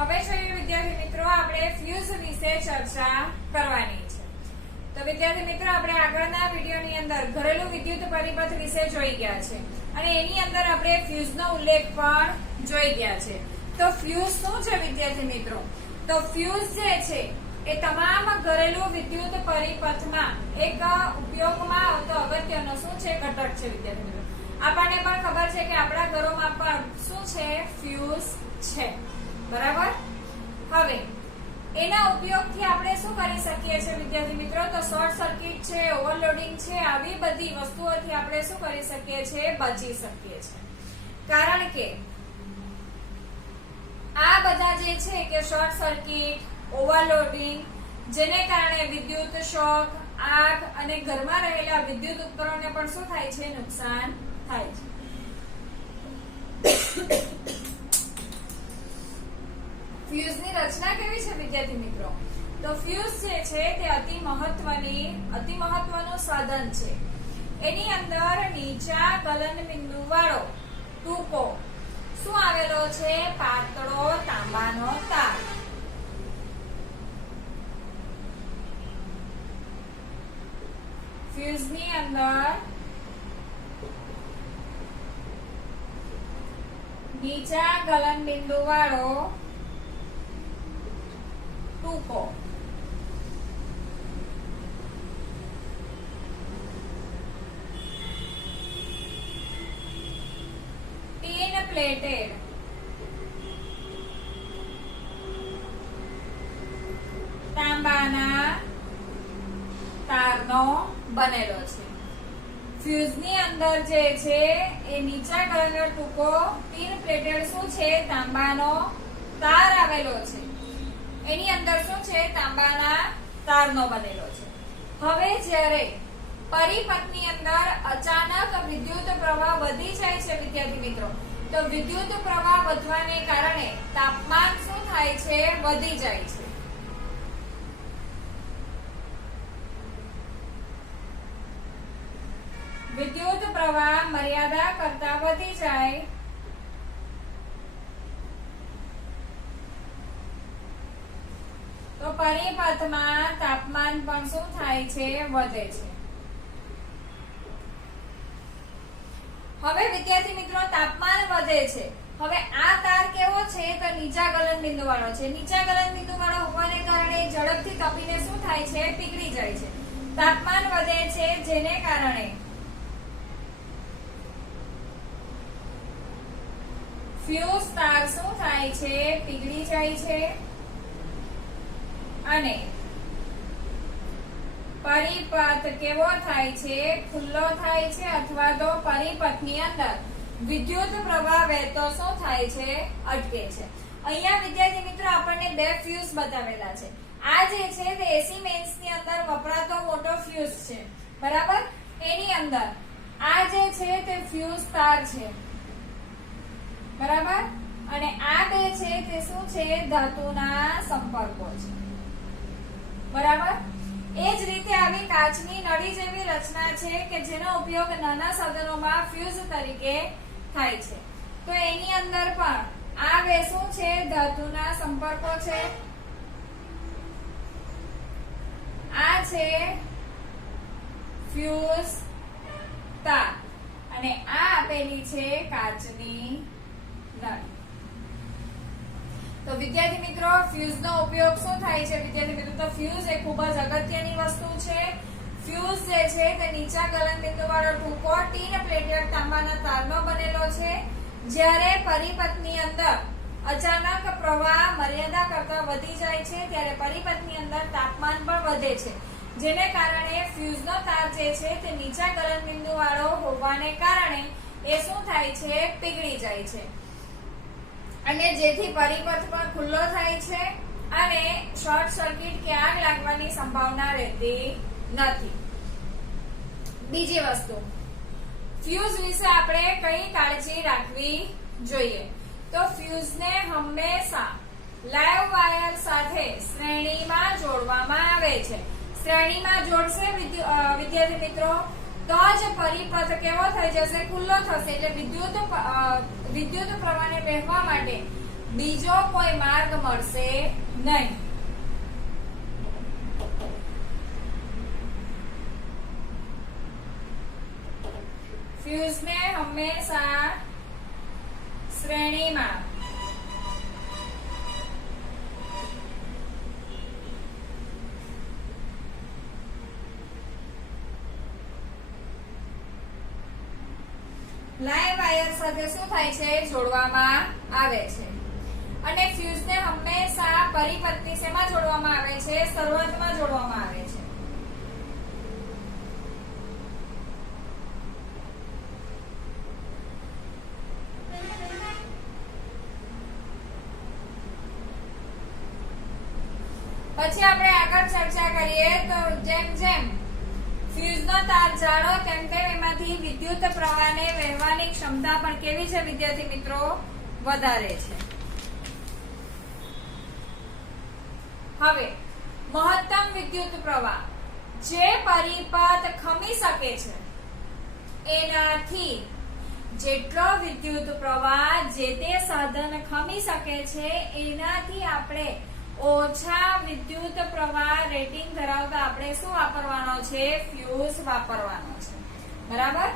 હવે જોઈએ વિદ્યાર્થી મિત્રો આપણે ફ્યુઝ વિશે ચર્ચા કરવાની છે। તો વિદ્યાર્થી મિત્રો આપણે આગળના વિડિયોની અંદર ઘરેલું વિદ્યુત પરિપથ વિશે જોઈ ગયા છે અને એની અંદર આપણે ફ્યુઝનો ઉલ્લેખ પણ જોઈ ગયા છે। તો ફ્યુઝ શું છે વિદ્યાર્થી મિત્રો? તો ફ્યુઝ જે છે એ તમામ ઘરેલું વિદ્યુત પરિપથમાં એક ઉપયોગમાં આવતો અગત્યનો શું છે ઘટક છે વિદ્યાર્થી મિત્રો। આપણને પણ ખબર છે કે આપણા ઘરોમાં પણ શું છે ફ્યુઝ છે, બરાબર। હવે એના ઉપયોગથી આપણે શું કરી શકીએ છીએ વિદ્યાર્થી મિત્રો? તો શોર્ટ સર્કિટ છે, ઓવરલોડિંગ છે, આવી બધી વસ્તુઓથી આપણે શું કરી શકીએ છીએ? બચી શકીએ છીએ। કારણ કે આ બધા જે છે કે શોર્ટ સર્કિટ, ઓવરલોડિંગ, જેને કારણે વિદ્યુત શોક, આગ અને ઘરમાં રહેલા વિદ્યુત ઉપકરણોને પણ શું થાય છે? નુકસાન થાય છે। ફ્યુઝની રચના કેવી છે વિદ્યાર્થી મિત્રો? તો ફ્યુઝ જે છે તે અતિ મહત્વનું સાધન છે। એની અંદર નીચા ગલન બિંદુ વાળો ટૂંકો શું આવેલો છે? પાતળો તાંબાનો તાર। ફ્યુઝની અંદર નીચા ગલન બિંદુ વાળો ટૂંકો ટીન પ્લેટેડ તાંબાના તારનો બનેલો છે। ફ્યુઝની અંદર જે છે એ નીચા ગલનનો ટૂંકો ટીન પ્લેટેડ શું છે? તાંબાનો તાર આવેલો છે। એની અંદર શું છે? તાંબાના તારનો બનેલો છે। હવે જ્યારે પરિપથની અંદર અચાનક વિદ્યુત પ્રવાહ વધી જાય છે વિદ્યાર્થી મિત્રો, તો વિદ્યુત પ્રવાહ વધવાને કારણે તાપમાન શું થાય છે? વધી જાય છે। વિદ્યુત પ્રવાહ મર્યાદા કરતા વધી જાય તો પરિપથમાં તાપમાન પણ શું થાય છે? વધે છે। હવે વિદ્યાર્થી મિત્રો તાપમાન વધે છે। હવે આ તાર કેવો છે? તો નીચા ગલન બિંદુ વાળો છે। નીચા ગલન બિંદુ વાળો હોવાને કારણે ઝડપથી તપીને શું થાય છે? પીગળી જાય છે। તાપમાન વધે છે જેને કારણે ફ્યુઝ તાર શું થાય છે? પીગળી જાય છે અને પરિપથ કેવો થાય છે? ખુલ્લો થાય છે અથવા તો પરિપથની અંદર વિદ્યુત પ્રવાહ વહેતો શું થાય છે? અટકે છે। અહીંયા વિદ્યાર્થી મિત્રો આપણને બે ફ્યુઝ બતાવેલા છે। આ જે છે તે એસી મેન્સ ની અંદર વપરાતો મોટો ફ્યુઝ છે, બરાબર। એની અંદર આ જે છે તે ફ્યુઝ તાર છે, બરાબર। અને આ બે છે તે શું છે? ધાતુના સંપર્કો છે, બરાબર। એ જ રીતે આવી કાચની નળી જેવી રચના છે કે જેનો ઉપયોગ નાના સાધનોમાં ફ્યુઝ તરીકે થાય છે। તો એની અંદર પણ આ બે શું છે? ધાતુના સંપર્કો છે। આ છે ફ્યુઝ તાર અને આ આપેલી છે કાચની નળી। તો વિદ્યાર્થી મિત્રો ફ્યુઝનો ઉપયોગ શું થાય છે વિદ્યાર્થી મિત્રો? તો ફ્યુઝ એ ખૂબ જ અગત્યની વસ્તુ છે। ફ્યુઝ જે છે તે નીચા ગલન બિંદુ વાળો ટૂંકો ટીન પ્લેટેડ તાંબાના તારનો બનેલો છે। જ્યારે પરિપથની અંદર અચાનક પ્રવાહ મર્યાદા કરતા વધી જાય છે ત્યારે પરિપથની અંદર તાપમાન પણ વધે છે, જેને કારણે ફ્યુઝનો તાર જે છે તે નીચા ગલન બિંદુ વાળો હોવાને કારણે એ શું થાય છે? પીગળી જાય છે અને જેથી પરિપથ પણ ખુલ્લો થાય છે અને શોર્ટ સર્કિટ કે આગ લાગવાની સંભાવના રહેતી નથી। બીજી વસ્તુ, ફ્યુઝ વિશે આપણે કઈ કાળજી રાખવી જોઈએ? તો ફ્યુઝને હંમેશા લાઇવ વાયર સાથે શ્રેણીમાં જોડવામાં આવે છે। શ્રેણીમાં જોડશે વિદ્યાર્થી મિત્રો તો જ પરિપથ કેવો થઈ જશે? ખુલ્લો થશે। એટલે વિદ્યુત પ્રવાહને વહેવા માટે બીજો કોઈ માર્ગ મળશે નહીં. ફ્યુઝને હંમેશા શ્રેણીમાં લાઇવ વાયર સાથે શું થાય છે? જોડવામાં આવે છે. અને ફ્યુઝને હંમેશા પરિપથની શેમાં જોડવામાં આવે છે? શરૂઆતમાં જોડવામાં આવે છે. પછી આપણે આગળ ચર્ચા કરીએ તો જેમ જેમ ફ્યુઝનો તાર જાડો તેમ તેમ એમાંથી વિદ્યુત પ્રવાહને વહેવાની ક્ષમતા પણ કેવી છે વિદ્યાર્થી મિત્રો? વધારે છે. હવે મહત્તમ વિદ્યુત પ્રવાહ જે પરિપથ ખમી શકે છે એનાથી જેટલો વિદ્યુત પ્રવાહ જે તે સાધન ખમી શકે છે એનાથી આપણે ઓછા વિદ્યુત પ્રવાહ રેટિંગ ધરાવતા આપણે શું વાપરવાનો છે? ફ્યુઝ વાપરવાનો છે. બરાબર?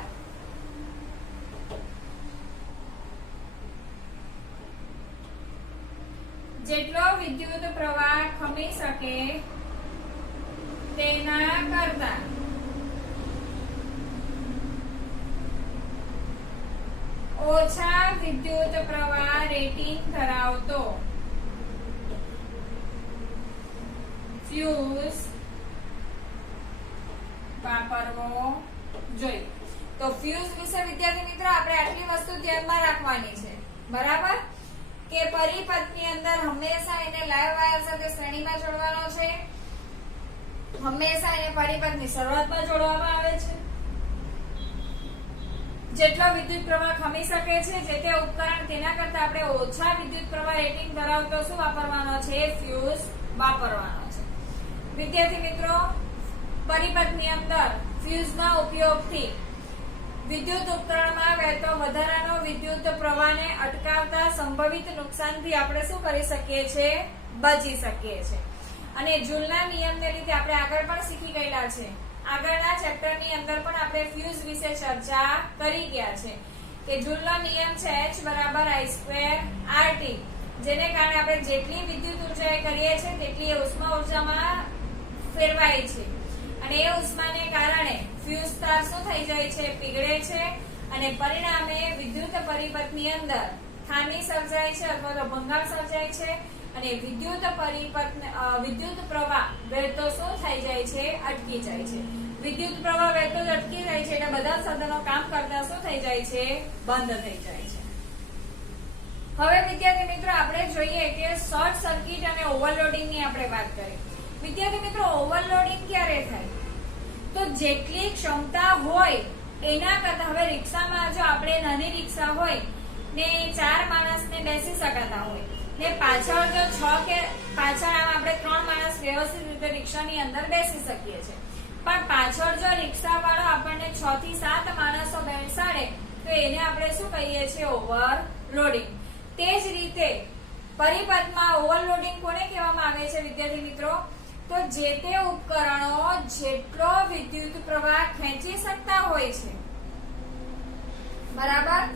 જેટલો વિદ્યુત પ્રવાહ ખમી શકે તેના કરતા ઓછા વિદ્યુત પ્રવાહ રેટિંગ ધરાવતો ફ્યુઝ વાપરવો જોઈએ. તો ફ્યુઝ વિશે વિદ્યાર્થી મિત્રો આપણે આટલી વસ્તુ ધ્યાનમાં રાખવાની છે. બરાબર? કે પરિપથની અંદર હંમેશા એને લાઇવ વાયર સાથે શ્રેણીમાં જોડવાનો છે. હંમેશા એને પરિપથની શરૂઆતમાં જોડવામાં આવે છે. જેટલો વિદ્યુત પ્રવાહ ખમી શકે છે જે તે ઉપકરણ તેના કરતા આપણે ઓછા વિદ્યુત પ્રવાહ રેટિંગ ધરાવતો શું વાપરવાનો છે? ફ્યુઝ વાપરવાનો છે. વિદ્યાર્થી મિત્રો, પરિપથની અંદર ફ્યુઝના ઉપયોગથી વિદ્યુત ઉપકરણમાં વહેતો વધારાનો વિદ્યુત પ્રવાહને અટકાવતા સંભવિત નુકસાનથી આપણે શું કરી શકીએ છીએ? બચી શકીએ છીએ. અને જૂલના નિયમને લીધે આપણે આગળ પણ શીખી ગયેલા છે. આગળના ચેપ્ટરની અંદર પણ આપણે ફ્યુઝ વિશે ચર્ચા કરી ગયા છે કે જૂલનો નિયમ છે H = I2RT, જેને કારણે આપણે જેટલી વિદ્યુત ઉર્જા કરીએ છીએ તેટલી ઉષ્મા ઉર્જામાં ફેરવાય છે. અને એ ઉષ્માને કારણે ફ્યુઝ તાર શું થઈ જાય છે? પીગળે છે. અને પરિણામે વિદ્યુત પરિપથની અંદર ખામી સર્જાય છે અથવા તો ભંગાણ સર્જાય છે. અને વિદ્યુત પ્રવાહ વહેતો શું થઈ જાય છે? અટકી જાય છે. વિદ્યુત પ્રવાહ વહેતો જ અટકી જાય છે એટલે બધા સાધનો કામ કરતા શું થઈ જાય છે? બંધ થઈ જાય છે. હવે વિદ્યાર્થી મિત્રો આપણે જોઈએ કે શોર્ટ સર્કિટ અને ઓવરલોડિંગ ની આપણે વાત કરીએ. વિદ્યાર્થી મિત્રો, ઓવરલોડિંગ ક્યારે થાય? તો જેટલી ક્ષમતા હોય એના કરતા, હવે રિક્ષામાં જો આપણે નાની રિક્ષા હોય ને 4 માણસને બેસી શકાતા હોય ને પાછળ જો 6 કે પાછળ આપણે 3 માણસ વ્યવસ્થિત રીતે રિક્ષાની અંદર બેસી શકીએ છીએ. પણ પાછળ જો રિક્ષા વાળો આપણને 6 થી 7 માણસો બેસાડે તો એને આપણે શું કહીએ છીએ? ઓવરલોડિંગ. તે જ રીતે પરિપથમાં ઓવરલોડિંગ કોને કહેવામાં આવે છે વિદ્યાર્થી મિત્રો? તો જે તે ઉપકરણો જેટલો વિદ્યુત પ્રવાહ ખેંચી શકતા હોય છે, બરાબર,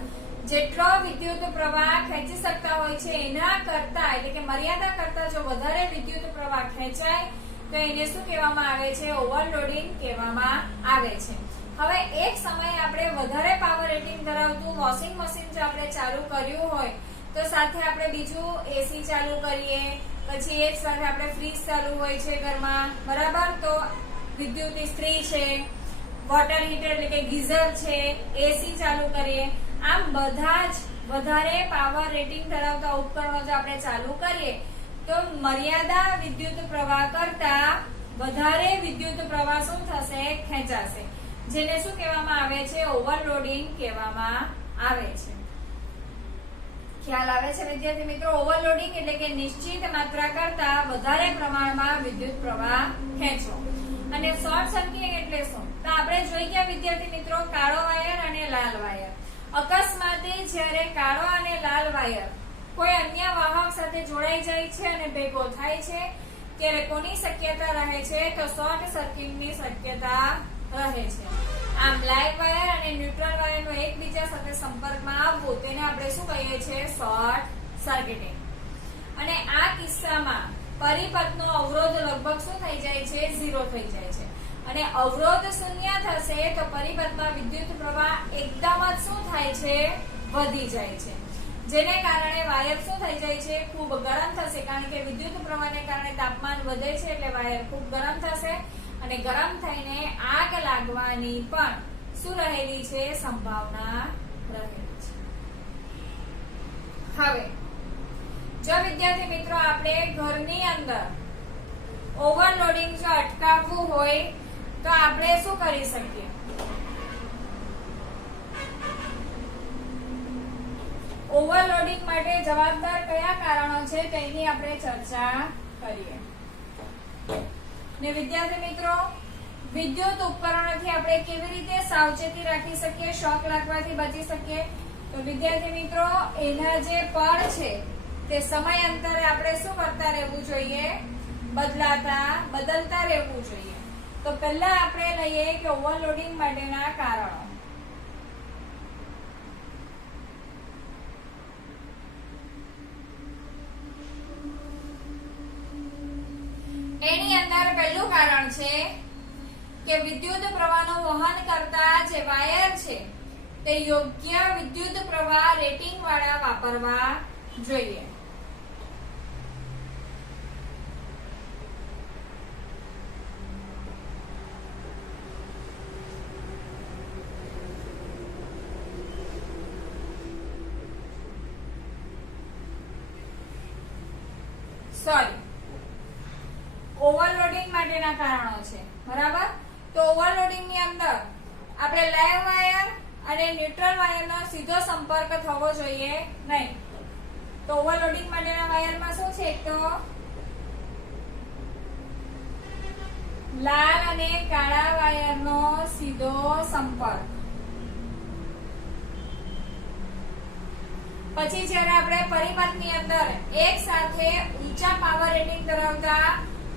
જેટલો વિદ્યુત પ્રવાહ ખેંચી શકતા હોય છે એના કરતા એટલે કે મર્યાદા કરતા જો વધારે વિદ્યુત પ્રવાહ ખેંચાય તો એને શું કહેવામાં આવે છે? ઓવરલોડિંગ કહેવામાં આવે છે. હવે એક સમયે આપણે વધારે પાવર રેટિંગ ધરાવતું વોશિંગ મશીન જો આપણે ચાલુ કર્યું હોય તો સાથે આપણે બીજું એસી ચાલુ કરીએ, પછી એક સાથે આપણે ફ્રીજ ચાલુ હોય છે ઘરમાં, બરાબર, તો વિદ્યુત ઇસ્ત્રી છે, વોટર હીટર એટલે કે ગીઝર છે, એસી ચાલુ કરીએ. આમ બધા જ વધારે પાવર રેટિંગ ધરાવતા ઉપકરણો જો આપણે ચાલુ કરીએ તો મર્યાદા વિદ્યુત પ્રવાહ કરતા વધારે વિદ્યુત પ્રવાહ શું થશે? ખેંચાશે. જેને શું કહેવામાં આવે છે? ઓવરલોડિંગ કહેવામાં આવે છે. ખ્યાલ આવે છે વિદ્યાર્થી મિત્રો? ઓવરલોડિંગ એટલે કે નિશ્ચિત માત્રા કરતા વધારે પ્રમાણમાં વિદ્યુત પ્રવાહ ખેંચવો. અને શોર્ટ સર્કિટ એટલે શું? તો આપણે જોઈ ગયા વિદ્યાર્થી મિત્રો કાળો વાયર અને લાલ વાયર. અકસ્માતે જ્યારે કાળો અને લાલ વાયર કોઈ અન્ય વાહક સાથે જોડાઈ જાય છે અને ભેગો થાય છે ત્યારે કોની શક્યતા રહે છે? તો શોર્ટ સર્કિટની શક્યતા રહે છે. આમ લાઇવ વાયર અને ન્યુટ્રલ વાયરનો એકબીજા સાથે સંપર્કમાં આવવું તેને આપણે શું કહીએ છીએ? Short circuiting. અને આ કિસ્સામાં પરિપથનો અવરોધ લગભગ શું થઈ જાય છે? 0 થઈ જાય છે. અને અવરોધ શૂન્ય થશે તો પરિપથમાં વિદ્યુત પ્રવાહ એકદમ જ શું થાય છે? વધી જાય છે. જેને કારણે વાયર શું થઈ જાય છે? ખૂબ ગરમ થશે. કારણ કે વિદ્યુત પ્રવાહને કારણે તાપમાન વધે છે એટલે વાયર ખૂબ ગરમ થશે અને ગરમ થઈને આગ લાગવાની પણ શું રહેલી છે? સંભાવના રહેલી છે. હવે જો વિદ્યાર્થી મિત્રો આપણે ઘરની અંદર ઓવરલોડિંગ જો અટકાવવું હોય તો આપણે શું કરી શકીએ? ઓવરલોડિંગ માટે જવાબદાર કયા કારણો છે તેની આપણે ચર્ચા કરીએ. ને વિદ્યાર્થી મિત્રો, વિદ્યુત ઉપકરણોથી આપણે કેવી રીતે સાવચેતી રાખી શકીએ, શોક લાગવાથી બચી શકીએ? તો વિદ્યાર્થી મિત્રો, એના જે પળ છે તે સમયાંતરે આપણે શું કરતા રહેવું જોઈએ? બદલતા રહેવું જોઈએ. તો પહેલા આપણે લઈએ કે ઓવરલોડિંગ માટેના કારણો. એની અંદર પહેલું કારણ છે કે વિદ્યુત પ્રવાહનું વહન કરતા જે વાયર છે તે યોગ્ય વિદ્યુત પ્રવાહ રેટિંગ વાળા વાપરવા જોઈએ. ઓવરલોડિંગ માટેના કારણો છે, બરાબર? તો ઓવરલોડિંગ ની અંદર આપણે લાઇવ વાયર અને ન્યુટ્રલ વાયરનો સીધો સંપર્ક થવો જોઈએ નહીં. તો ઓવરલોડિંગ માટેના વાયરમાં શું છે? તો લાલ અને કાળા વાયરનો સીધો સંપર્ક. પછી જ્યારે આપણે પરિપથની અંદર એક સાથે ઊંચા પાવર રેટિંગ ધરાવતા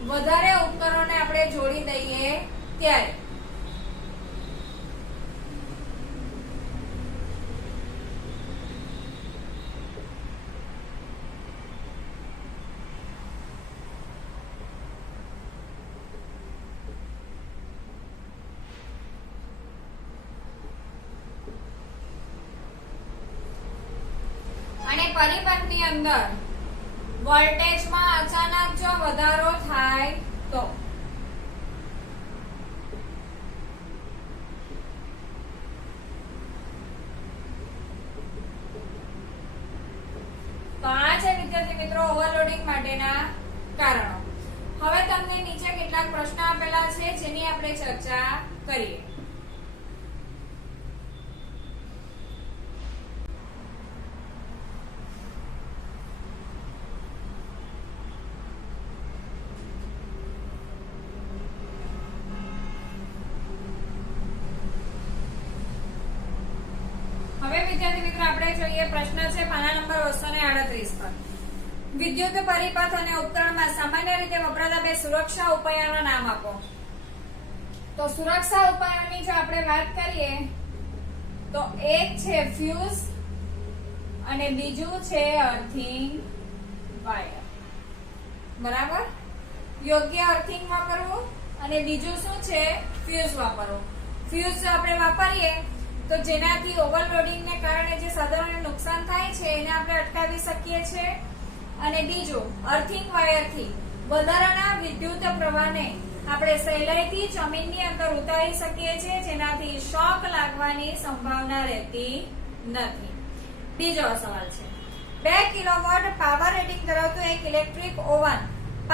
વધારે ઉપકરણોને આપણે જોડી દઈએ ત્યારે અને પરિપથની અંદર વોલ્ટેજમાં અચાનક જો વધારો થાય તો આ છે વિદ્યાર્થી મિત્રો ઓવરલોડિંગ માટેના કારણો. હવે તમને નીચે કેટલાક પ્રશ્નો આપેલા છે જેની આપણે ચર્ચા કરીએ. વિદ્યાર્થી મિત્રો, આપણે જોઈએ પ્રશ્ન છે પાના નંબર 238 પર. વિદ્યુત પરિપથ અને ઉપકરણમાં સામાન્ય રીતે વપરાતા બે સુરક્ષા ઉપાયોના નામ આપો. તો સુરક્ષા ઉપાયોની જો આપણે વાત કરીએ તો એક છે ફ્યુઝ અને બીજું છે અર્થિંગ વાયર. બરાબર? યોગ્ય અર્થિંગ વાપરવું અને બીજું શું છે? ફ્યુઝ વાપરવું. ફ્યુઝ આપણે વાપરીએ તો જેનાથી ઓવરલોડિંગને કારણે જે સાધનોને નુકસાન થાય છે એને આપણે અટકાવી શકીએ છીએ. અને બીજું અર્થિંગ વાયરથી વધારાના વિદ્યુત પ્રવાહને આપણે સહેલાઈથી જમીનની અંદર ઉતારી શકીએ છીએ, જેનાથી શોક લાગવાની સંભાવના રહેતી નથી. બીજો સવાલ છે, 2 કિલોવોટ પાવર રેટિંગ ધરાવતું એક ઇલેક્ટ્રિક ઓવન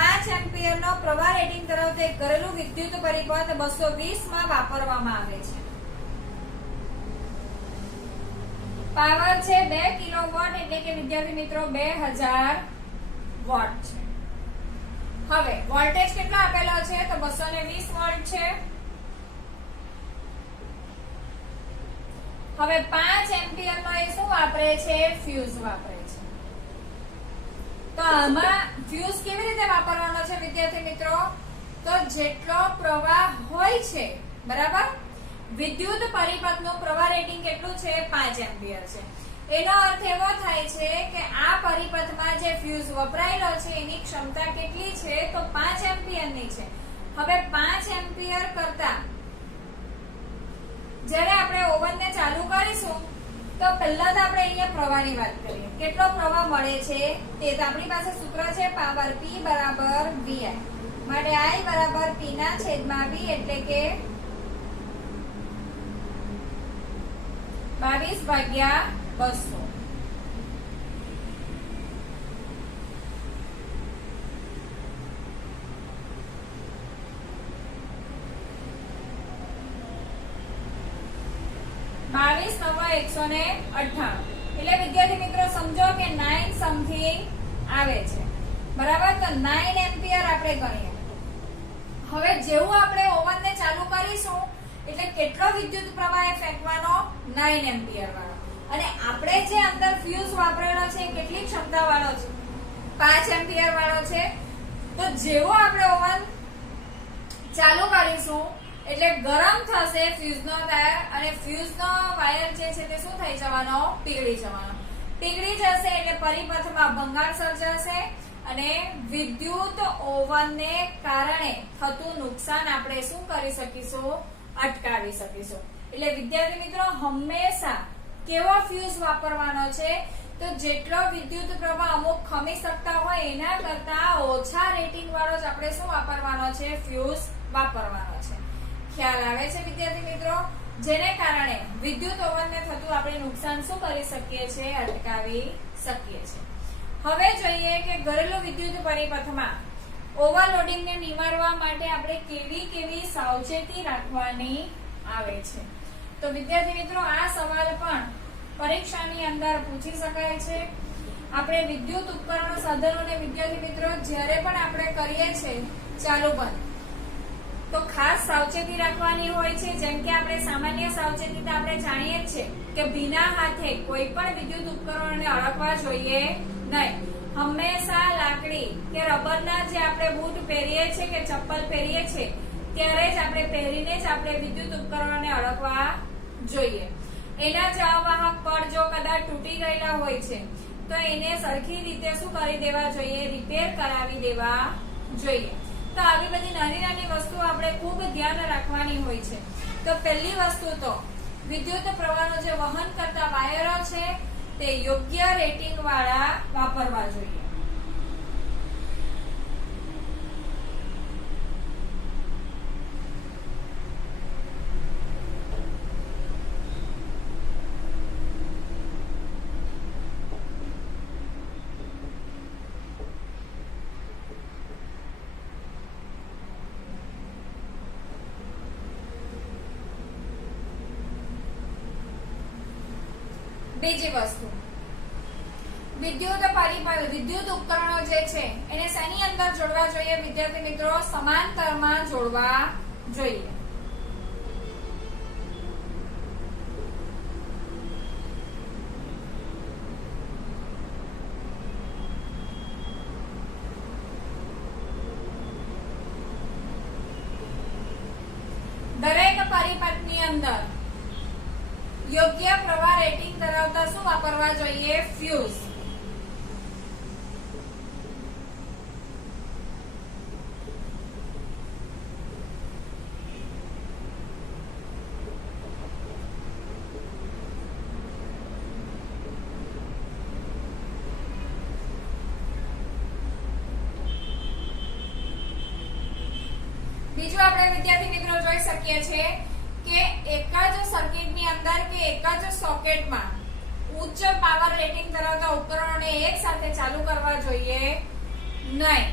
5 એમ્પિયરનો પ્રવાહ રેટિંગ ધરાવતું એક ઘરેલું વિદ્યુત પરિપથ 220 માં વાપરવામાં આવે છે. પાવર છે 2 કિલોવોટ એટલે કે વિદ્યાર્થી મિત્રો 2000 વોટ છે. હવે વોલ્ટેજ કેટલો આપેલો છે? તો 220 વોલ્ટ છે. હવે 5 એમ્પિયર નો એ શું વાપરે છે? ફ્યુઝ વાપરે છે. તો આમાં ફ્યુઝ કેવી રીતે વાપરવાનો છે વિદ્યાર્થી મિત્રો? તો જેટલો પ્રવાહ હોય છે, બરાબર, વિદ્યુત પરિપથનું પ્રવાહ રેટિંગ કેટલું છે? 5 એમ્પિયર છે. એનો અર્થ એવો થાય છે કે આ પરિપથમાં જે ફ્યુઝ વપરાયેલો છે એની ક્ષમતા કેટલી છે? તો 5 એમ્પિયરની છે. હવે 5 એમ્પિયર કરતા જ્યારે આપણે ઓવનને ચાલુ કરીશું તો પહેલા તો આપણે અહીંયા પ્રવાહની વાત કરીએ. કેટલો પ્રવાહ મળે છે તે તો આપણી પાસે સૂત્ર છે પાવર P બરાબર VI. માટે I બરાબર P ના છેદમાં V એટલે કે 22/200. એટલે વિદ્યાર્થી મિત્રો સમજો કે 9 સમથિંગ આવે છે, બરાબર. તો 9 એમ્પિયર આપણે ગણીએ. હવે જેવું આપણે ઓવનને ચાલુ કરીશું એટલે કેટલો વિદ્યુત પ્રવાહ ફેંકવાનો? 9 એમ્પિયર વાળો. અને આપણે જે અંદર ફ્યુઝ વાપરેલો છે કેટલી ક્ષમતા વાળો છે? 5 એમ્પિયર વાળો છે. તો જેવો આપણે ઓવન ચાલુ કરીશું એટલે ગરમ થશે ફ્યુઝનો વાયર અને ફ્યુઝનો વાયર જે છે તે શું થઈ જવાનો? પીગળી જવાનો. પીગળી જશે એટલે પરિપથમાં ભંગાણ સર્જાશે અને વિદ્યુત ઓવનને કારણે થતું નુકસાન આપણે શું કરી શકીશું? અટકાવી શકીશું. એટલે વિદ્યાર્થી મિત્રો હંમેશા કેવો ફ્યુઝ વાપરવાનો છે? તો જેટલો વિદ્યુત પ્રવાહ અમુક ખમી શકતા હોય એના કરતા ઓછા રેટિંગ વાળો જ આપણે શું વાપરવાનો છે? ફ્યુઝ વાપરવાનો છે. ખ્યાલ આવે છે વિદ્યાર્થી મિત્રો? જેને કારણે વિદ્યુત ઓવનને થતું આપણે નુકસાન શું કરી શકીએ છીએ? અટકાવી શકીએ છીએ. હવે જોઈએ કે ઘરેલું વિદ્યુત પરિપથમાં ઓવરલોડિંગને નિવારવા માટે આપણે કેવી કેવી સાવચેતી રાખવાની આવે છે. તો વિદ્યાર્થી મિત્રો આ સવાલ પણ પરીક્ષાની અંદર પૂછી શકાય છે. આપણે વિદ્યુત ઉપકરણો સાધનોને વિદ્યાર્થી મિત્રો જ્યારે પણ આપણે કરીએ છીએ ચાલુ બંધ તો ખાસ સાવચેતી રાખવાની હોય છે. જેમ કે આપણે સામાન્ય સાવચેતી તો આપણે જાણીએ જ છે કે ભીના હાથે કોઈ પણ વિદ્યુત ઉપકરણોને અડકવા જોઈએ નહીં. હંમેશા લાકડી કે રબરના જે આપણે બૂટ પહેરીએ છીએ કે ચપ્પલ પહેરીએ છીએ ત્યારે જ આપણે પહેરીને જ આપણે વિદ્યુત ઉપકરણોને અડકવા જોઈએ. એના જે અવાહક પડ જો કદાચ તૂટી ગયેલા હોય છે તો એને સરખી રીતે શું કરી દેવા જોઈએ? રિપેર કરાવી દેવા જોઈએ. તો આવી બધી નાની નાની વસ્તુઓ આપણે ખૂબ ધ્યાન રાખવાની હોય છે. તો પહેલી વસ્તુ તો વિદ્યુત પ્રવાહનો જે વહન કરતા વાયરો છે તે યોગ્ય રેટિંગ વાળા વાપરવા જોઈએ. બીજી વસ્તુ વિદ્યુત ઉપકરણો જે છે એને શેની અંદર જોડવા જોઈએ વિદ્યાર્થી મિત્રો? સમાંતરમાં જોડવા જોઈએ. દરેક પરિપથની અંદર યોગ્ય પ્રવાહ રેટિંગ ધરાવતા શું વાપરવા જોઈએ? ફ્યુઝ. બીજું આપણે વિદ્યાર્થી મિત્રો જોઈ શકીએ છીએ કે એક જ સર્કિટની અંદર કે એક જ સોકેટમાં ઉચ્ચ પાવર રેટિંગ ધરાવતા ઉપકરણોને એક સાથે ચાલુ કરવા જોઈએ નહીં.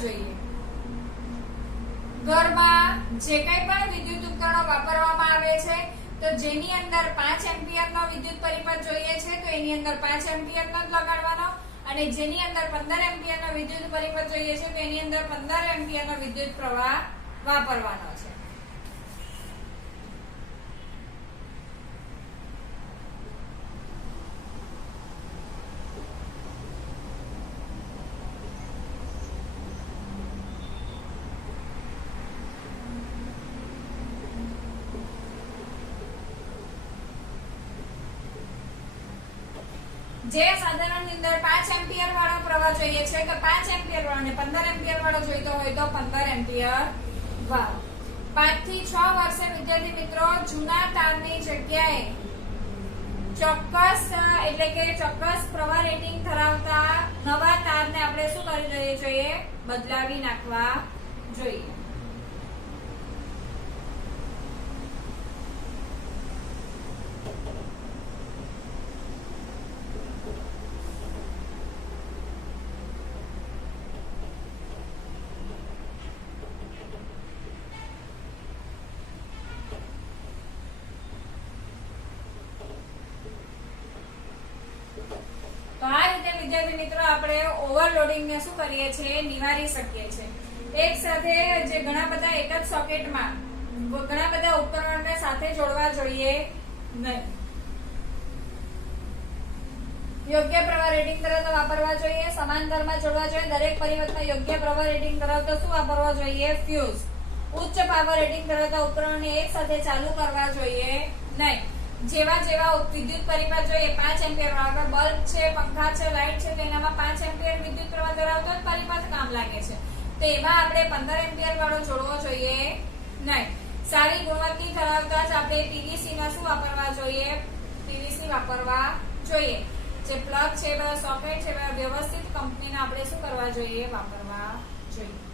જોઈએ ઘરમાં જે કંઈ પણ વિદ્યુત ઉપકરણો વાપરવામાં આવે છે તો જેની અંદર 5 એમ્પિયર નો વિદ્યુત પરિપથ જોઈએ છે તો એની અંદર 5 એમ્પિયર નો જ લગાડવાનો, અને જેની અંદર 15 એમ્પિયર નો વિદ્યુત પરિપથ જોઈએ છે તો એની અંદર 15 એમ્પિયર નો વિદ્યુત પ્રવાહ વાપરવાનો છે. જે સાધારણ ની અંદર 5 એમ્પિયર વાળો પ્રવાહ જોઈએ છે તો 5 એમ્પિયર વાળો, અને 15 એમ્પિયર વાળો જોઈતો હોય તો 15 એમ્પિયર વાળો. 5 થી 6 વર્ષે વિદ્યાર્થી મિત્રો જૂના તારની જગ્યાએ ચોક્કસ એટલે કે ચોક્કસ પ્રવાહ રેટિંગ ધરાવતા નવા તારને આપણે શું કરી દઈએ જોઈએ? બદલાવી નાખવા જોઈએ. વિદ્યાર્થી મિત્રો આપણે ઓવરલોડિંગ ને શું કરીએ છીએ? નિવારી શકીએ છીએ. એક સાથે જે ઘણા બધા એક જ સોકેટમાં ઘણા બધા ઉપકરણોને સાથે જોડવા જોઈએ નહીં. યોગ્ય પ્રવાહ રેટિંગ ધરાવતા વાપરવા જોઈએ, સમાંતરમાં જોડવા જોઈએ. દરેક પરિવર્તનમાં યોગ્ય પ્રવાહ રેટિંગ ધરાવતા શું વાપરવા જોઈએ? ફ્યુઝ. ઉચ્ચ પાવર રેટિંગ ધરાવતા ઉપકરણોને એક સાથે ચાલુ કરવા જોઈએ નહીં. જેવા જેવા વિદ્યુત પરિપથ જોઈએ 5 એમ્પિયર વાળો, બલ્બ છે, પંખા છે, લાઇટ છે, તેનામાં 5 એમ્પિયર વિદ્યુત પ્રવાહ ધરાવતો જ પરિપથ કામ લાગે છે તો એમાં આપણે 15 એમ્પિયર વાળો જોડવો જોઈએ નહીં. સારી ગુણવત્તા ધરાવતા જ આપણે પીવીસી ના શું વાપરવા જોઈએ? પીવીસી વાપરવા જોઈએ. જે પ્લગ છે, સોકેટ છે, વ્યવસ્થિત કંપનીના આપણે શું કરવા જોઈએ? વાપરવા જોઈએ.